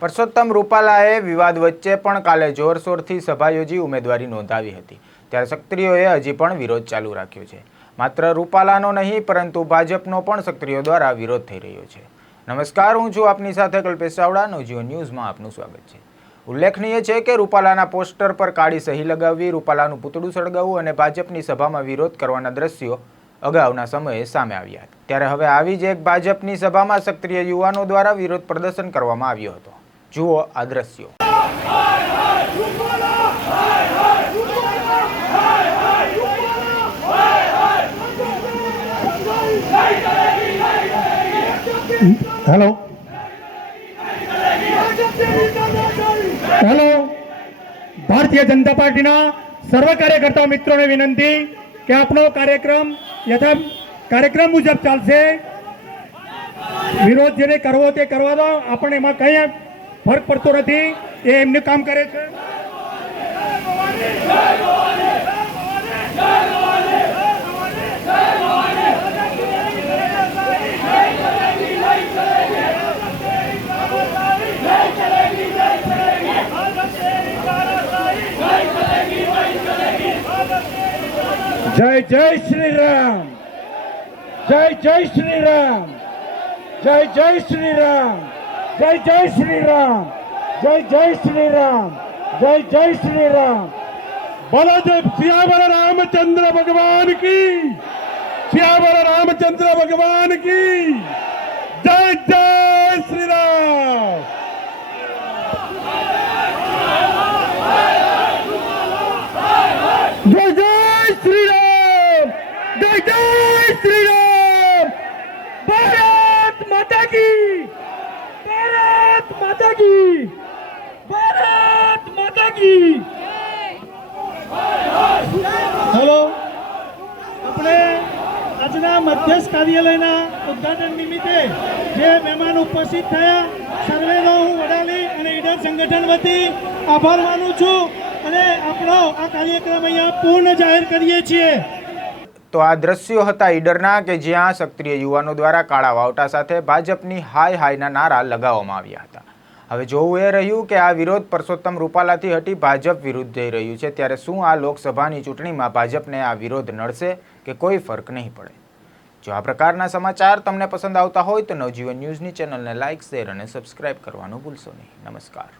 પરસોત્તમ રૂપાલાએ વિવાદ વચ્ચે પણ કાલે જોરશોરથી સભા યોજી ઉમેદવારી નોંધાવી હતી. ત્યારે સક્રિયોએ હજી પણ વિરોધ ચાલુ રાખ્યો છે. માત્ર રૂપાલાનો નહીં, પરંતુ ભાજપનો પણ સક્રિયો દ્વારા વિરોધ થઈ રહ્યો છે. નમસ્કાર, હું છું આપની સાથે કલ્પેશ ચાવડા. નવજીવન ન્યૂઝમાં આપનું સ્વાગત છે. ઉલ્લેખનીય છે કે રૂપાલાના પોસ્ટર પર કાળી સહી લગાવવી, રૂપાલાનું પૂતળું સળગાવવું અને ભાજપની સભામાં વિરોધ કરવાના દ્રશ્યો અગાઉના સમયે સામે આવ્યા હતા. ત્યારે હવે આવી જ એક ભાજપની સભામાં સક્રિય યુવાનો દ્વારા વિરોધ પ્રદર્શન કરવામાં આવ્યો હતો. જુઓ આ દ્રશ્યો. હેલો. હેલો. ભારતીય જનતા પાર્ટીના સર્વ કાર્યકર્તા મિત્રોને વિનંતી કે આપનો કાર્યક્રમ યથા કાર્યક્રમ મુજબ ચાલશે. વિરોધ જેને કરવો તે કરવા દો. આપણને એમાં કંઈ ફરક પડતો નથી, એ એમનું કામ કરે છે. જય જય શ્રી રામ જય જય શ્રી રામ જય જય શ્રી રામ జై జై శ్రీరామ్. జై జై శ్రీరామ్. జై జై శ్రీరామ్. బలజ శ్యామల రామచంద్ర భగవానికి. శ్యామల రామచంద్ర భగవానికి. జై జై శ్రీరామ్. ભારત માતા કી. હેલો. આપણે આજના મધ્યસ્થ કાર્યાલયના ઉદ્ઘાટન નિમિત્તે જે મહેમાન ઉપસ્થિત થયા સર્વેનો હું વડાલી અને ઈડર સંગઠન વતી આભાર માનું છું અને આપણો આ કાર્યક્રમ અહીંયા પૂર્ણ જાહેર કરીએ છીએ. તો આ દ્રશ્યો હતા ઈડરના કે જ્યાં સક્રિય યુવાનો દ્વારા કાળા વાવટા સાથે ભાજપની હાય હાયના નારા લગાવવામાં આવ્યા હતા. હવે જોવું એ રહ્યું કે આ વિરોધ પરસોત્તમ રૂપાલાથી હટી ભાજપ વિરુદ્ધ જઈ રહ્યું છે, ત્યારે શું આ લોકસભાની ચૂંટણીમાં ભાજપને આ વિરોધ નડશે કે કોઈ ફરક નહીં પડે? જો આ પ્રકારના સમાચાર તમને પસંદ આવતા હોય તો નવજીવન ન્યૂઝની ચેનલને લાઇક શેર અને સબસ્ક્રાઇબ કરવાનું ભૂલશો નહીં. નમસ્કાર.